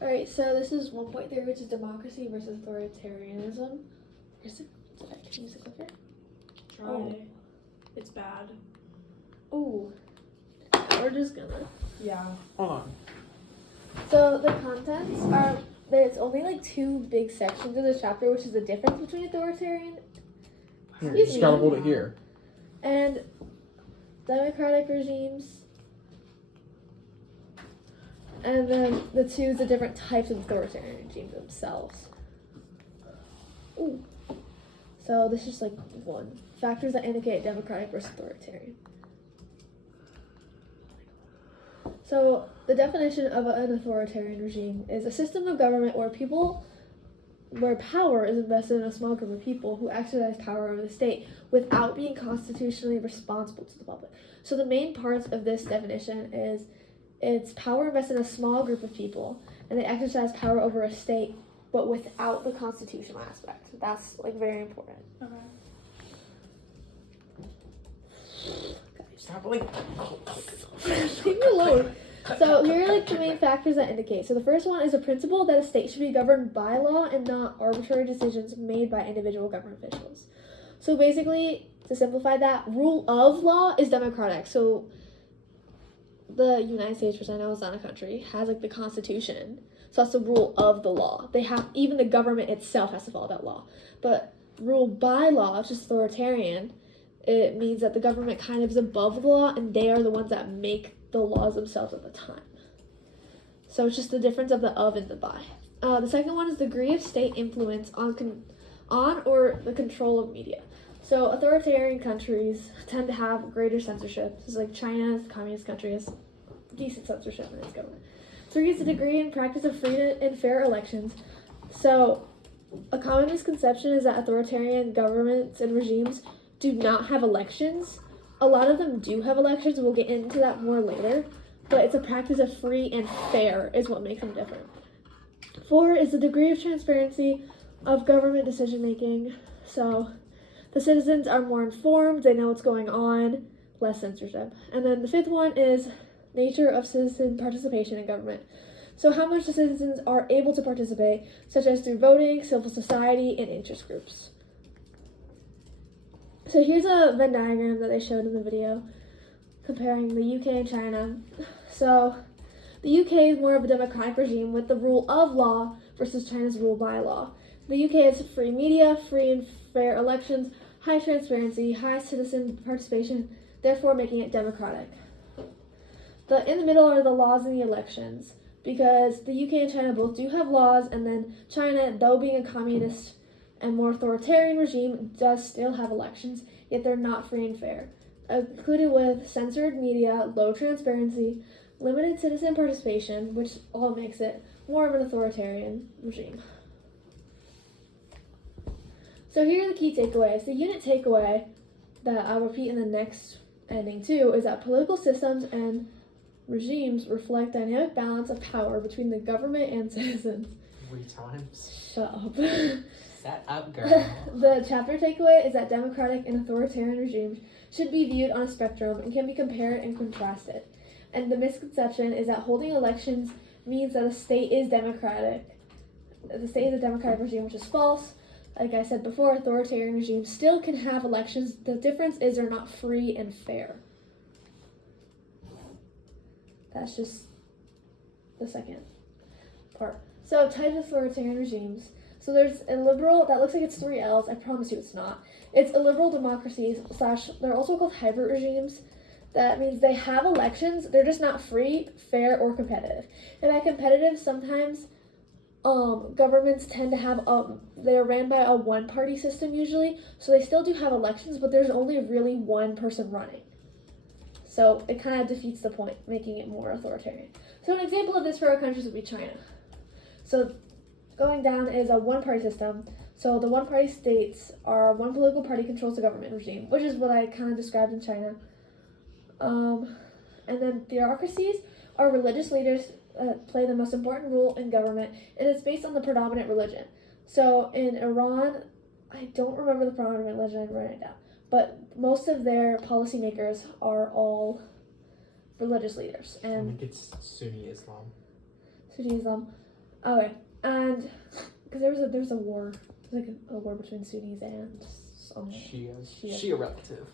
Alright, so this is 1.3, which is democracy versus authoritarianism. Is it? Can you use the clicker? Try. Oh. It's bad. Ooh. We're just gonna. Yeah. Hold on. So the contents are, there's only like 2 big sections of this chapter, which is the difference between authoritarian Here, you just gotta hold it here. and democratic regimes. And then the 2 is the different types of authoritarian regimes themselves. Ooh. So this is like 1. Factors that indicate democratic versus authoritarian. So the definition of an authoritarian regime is a system of government where power is invested in a small group of people who exercise power over the state without being constitutionally responsible to the public. So the main parts of this definition is it's power invested in a small group of people, and they exercise power over a state, but without the constitutional aspect. That's like very important. Okay. Stop like. Leave me alone. So here are like the main factors that indicate. So the first one is a principle that a state should be governed by law and not arbitrary decisions made by individual government officials. So basically, to simplify that, rule of law is democratic. So the United States, which I know is not a country, has like the Constitution. So that's the rule of the law. Even the government itself has to follow that law. But rule by law, which is authoritarian, it means that the government kind of is above the law, and they are the ones that make the laws themselves at the time. So it's just the difference of the of and the by. The second one is degree of state influence on or the control of media. So authoritarian countries tend to have greater censorship. It's like China's communist country has decent censorship in its government. 3 is the degree and practice of free and fair elections. So a common misconception is that authoritarian governments and regimes do not have elections. A lot of them do have elections, and we'll get into that more later, but it's a practice of free and fair is what makes them different. 4 is the degree of transparency of government decision making. So the citizens are more informed, they know what's going on, less censorship. And then the 5th one is nature of citizen participation in government. So how much the citizens are able to participate, such as through voting, civil society, and interest groups. So here's a Venn diagram that they showed in the video comparing the UK and China. So the UK is more of a democratic regime with the rule of law versus China's rule by law. The UK has free media, free and fair elections, high transparency, high citizen participation, therefore making it democratic. In the middle are the laws and the elections, because the UK and China both do have laws, and then China, though being a communist and more authoritarian regime, does still have elections, yet they're not free and fair. Included with censored media, low transparency, limited citizen participation, which all makes it more of an authoritarian regime. So here are the key takeaways. The unit takeaway that I'll repeat in the next ending too is that political systems and regimes reflect dynamic balance of power between the government and citizens. 3 times. Shut up. Shut up, girl. The chapter takeaway is that democratic and authoritarian regimes should be viewed on a spectrum and can be compared and contrasted. And the misconception is that holding elections means that a state is democratic. The state is a democratic regime, which is false. Like I said before, authoritarian regimes still can have elections. The difference is they're not free and fair. That's just the second part. So types of authoritarian regimes. So there's a liberal, that looks like it's 3 L's, I promise you it's not. It's a liberal democracy / they're also called hybrid regimes. That means they have elections, they're just not free, fair, or competitive. And by competitive, sometimes governments tend to have, they're ran by a one-party system usually, so they still do have elections, but there's only really one person running. So it kind of defeats the point, making it more authoritarian. So an example of this for our countries would be China. So going down is a one-party system. So the one-party states are one political party controls the government regime, which is what I kind of described in China. And then theocracies are religious leaders play the most important role in government, and it's based on the predominant religion. So in Iran, I don't remember the predominant religion, I'm writing it down, but most of their policymakers are all religious leaders. And I think it's Sunni Islam. Sunni Islam. Okay, and because there was a war, like a war between Sunnis and Shia relative.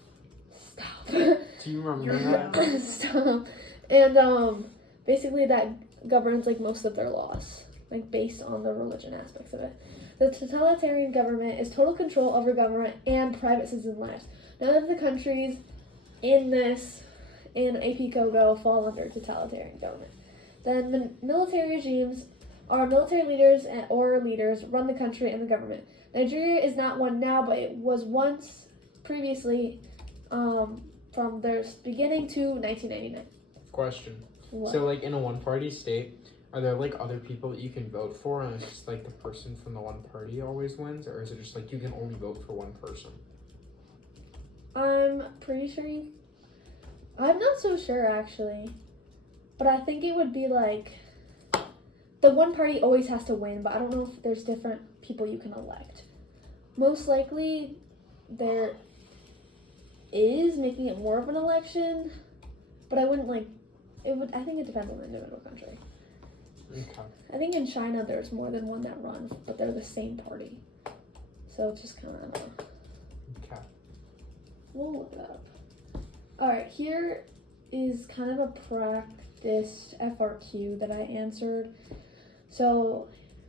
Stop. Do you remember that? Stop. And basically that governs like most of their laws, like based on the religion aspects of it. The totalitarian government is total control over government and private citizen lives. None of the countries in AP Congo fall under totalitarian government. Then the military regimes are military leaders or leaders run the country and the government. Nigeria is not one now, but it was once previously from their beginning to 1999. Question. What? So, like, in a one-party state, are there, like, other people that you can vote for, and it's just, like, the person from the one party always wins? Or is it just, like, you can only vote for one person? I'm pretty sure I'm not so sure, actually. But I think it would be, like, the one party always has to win, but I don't know if there's different people you can elect. Most likely, there is making it more of an election, but I wouldn't, like, I think it depends on the individual country. Okay. I think in China there's more than one that run, but they're the same party. So it's just kind of, I don't know. Okay. We'll look it up. Alright, here is kind of a practice FRQ that I answered. So,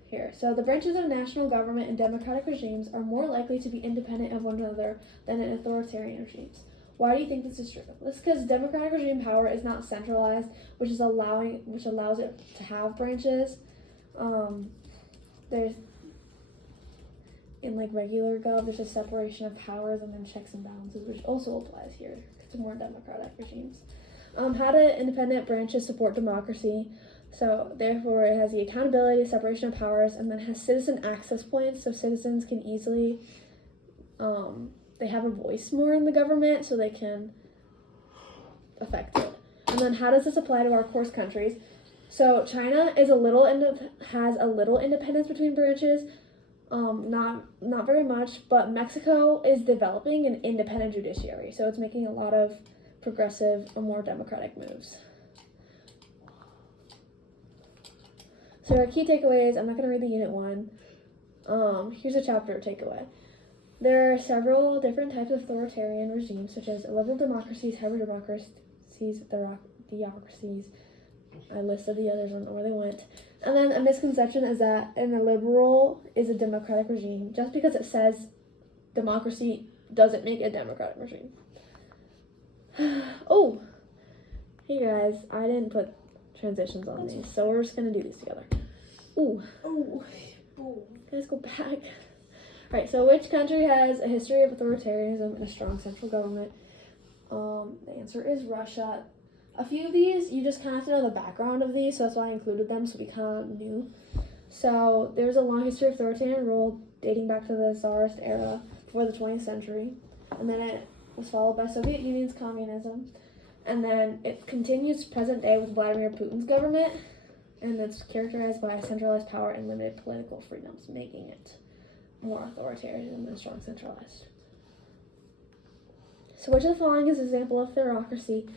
here. So, the branches of national government and democratic regimes are more likely to be independent of one another than in authoritarian regimes. Why do you think this is true? This is because democratic regime power is not centralized, which allows it to have branches. There's in like regular gov, there's a separation of powers and then checks and balances, which also applies here to more democratic regimes. How do independent branches support democracy? So therefore, it has the accountability, separation of powers, and then has citizen access points, so citizens can easily they have a voice more in the government, so they can affect it. And then how does this apply to our course countries? So China is has a little independence between branches, not very much, but Mexico is developing an independent judiciary, so it's making a lot of progressive or more democratic moves. So our key takeaways, I'm not going to read the unit 1. Here's a chapter takeaway. There are several different types of authoritarian regimes, such as liberal democracies, hybrid democracies, theocracies. I listed the others, I don't know where they went. And then a misconception is that a liberal is a democratic regime. Just because it says democracy doesn't make a democratic regime. Oh, hey guys, I didn't put transitions on these, so we're just going to do these together. Ooh. Oh. Let's go back. Right, so which country has a history of authoritarianism and a strong central government? The answer is Russia. A few of these, you just kind of have to know the background of these, so that's why I included them, so we kind of knew. So there's a long history of authoritarian rule dating back to the Tsarist era before the 20th century, and then it was followed by Soviet Union's communism, and then it continues present day with Vladimir Putin's government, and it's characterized by centralized power and limited political freedoms, making it more authoritarian than strong centralized. So which of the following is an example of theocracy?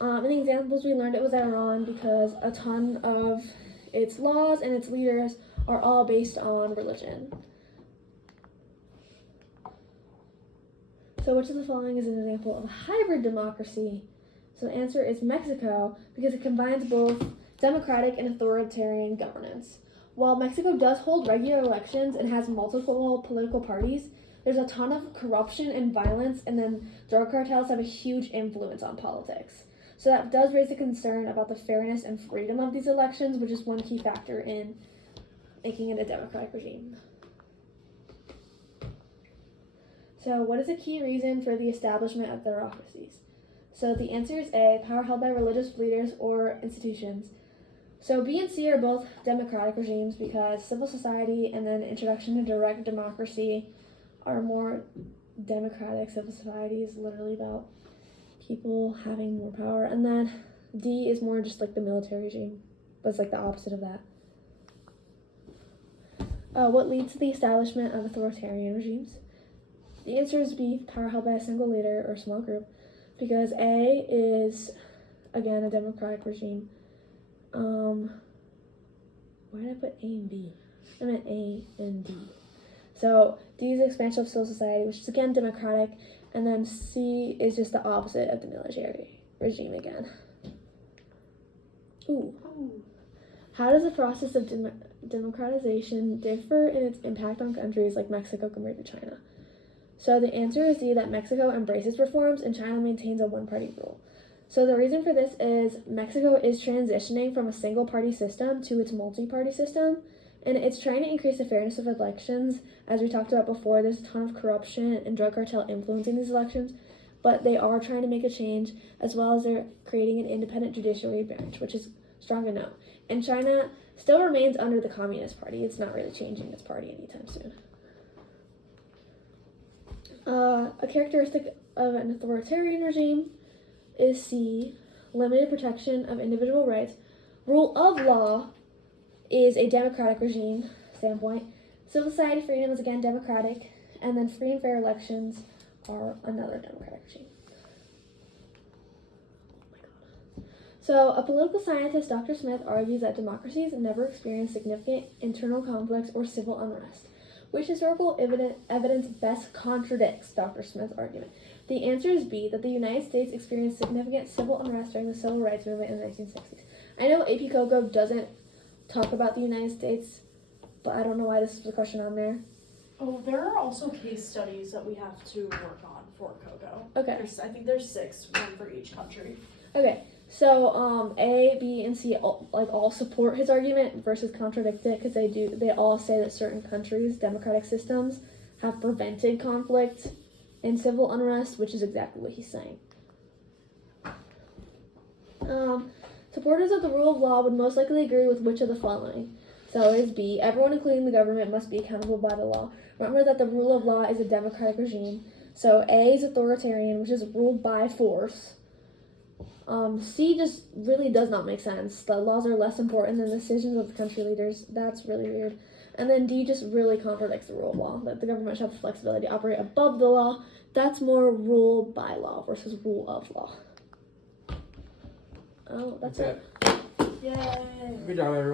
In the examples we learned it was Iran because a ton of its laws and its leaders are all based on religion. So which of the following is an example of a hybrid democracy? So the answer is Mexico because it combines both democratic and authoritarian governance. While Mexico does hold regular elections and has multiple political parties, there's a ton of corruption and violence, and then drug cartels have a huge influence on politics. So that does raise a concern about the fairness and freedom of these elections, which is one key factor in making it a democratic regime. So what is a key reason for the establishment of theocracies? So the answer is A, power held by religious leaders or institutions. So B and C are both democratic regimes because civil society and then introduction to direct democracy are more democratic. Civil society is literally about people having more power. And then D is more just like the military regime, but it's like the opposite of that. What leads to the establishment of authoritarian regimes? The answer is B, power held by a single leader or small group, because A is, again, a democratic regime. Why did I put A and B? I meant A and D. So D is expansion of civil society, which is again democratic, and then C is just the opposite of the military regime again. Ooh. How does the process of democratization differ in its impact on countries like Mexico compared to China? So the answer is D, that Mexico embraces reforms and China maintains a one-party rule. So the reason for this is Mexico is transitioning from a single-party system to its multi-party system, and it's trying to increase the fairness of elections. As we talked about before, there's a ton of corruption and drug cartel influencing these elections, but they are trying to make a change, as well as they're creating an independent judiciary branch, which is strong to know. And China still remains under the Communist Party. It's not really changing its party anytime soon. A characteristic of an authoritarian regime is C, limited protection of individual rights. Rule of law is a democratic regime standpoint. Civil society freedom is again democratic, and then free and fair elections are another democratic regime. So, a political scientist, Dr. Smith, argues that democracies never experience significant internal conflicts or civil unrest. Which historical evidence best contradicts Dr. Smith's argument? The answer is B, that the United States experienced significant civil unrest during the civil rights movement in the 1960s. I know AP Coco doesn't talk about the United States, but I don't know why this is a question on there. Oh, there are also case studies that we have to work on for Coco. Okay. I think there's 6, one for each country. Okay, so A, B, and C all support his argument versus contradict it, because they all say that certain countries' democratic systems have prevented conflict and civil unrest, which is exactly what he's saying. Supporters of the rule of law would most likely agree with which of the following? So it is B, everyone including the government must be accountable by the law. Remember that the rule of law is a democratic regime. So A is authoritarian, which is ruled by force. C just really does not make sense. The laws are less important than the decisions of the country leaders. That's really weird. And then D just really contradicts the rule of law, that the government should have the flexibility to operate above the law. That's more rule by law versus rule of law. Oh, that's it. Yay! Good job, everyone.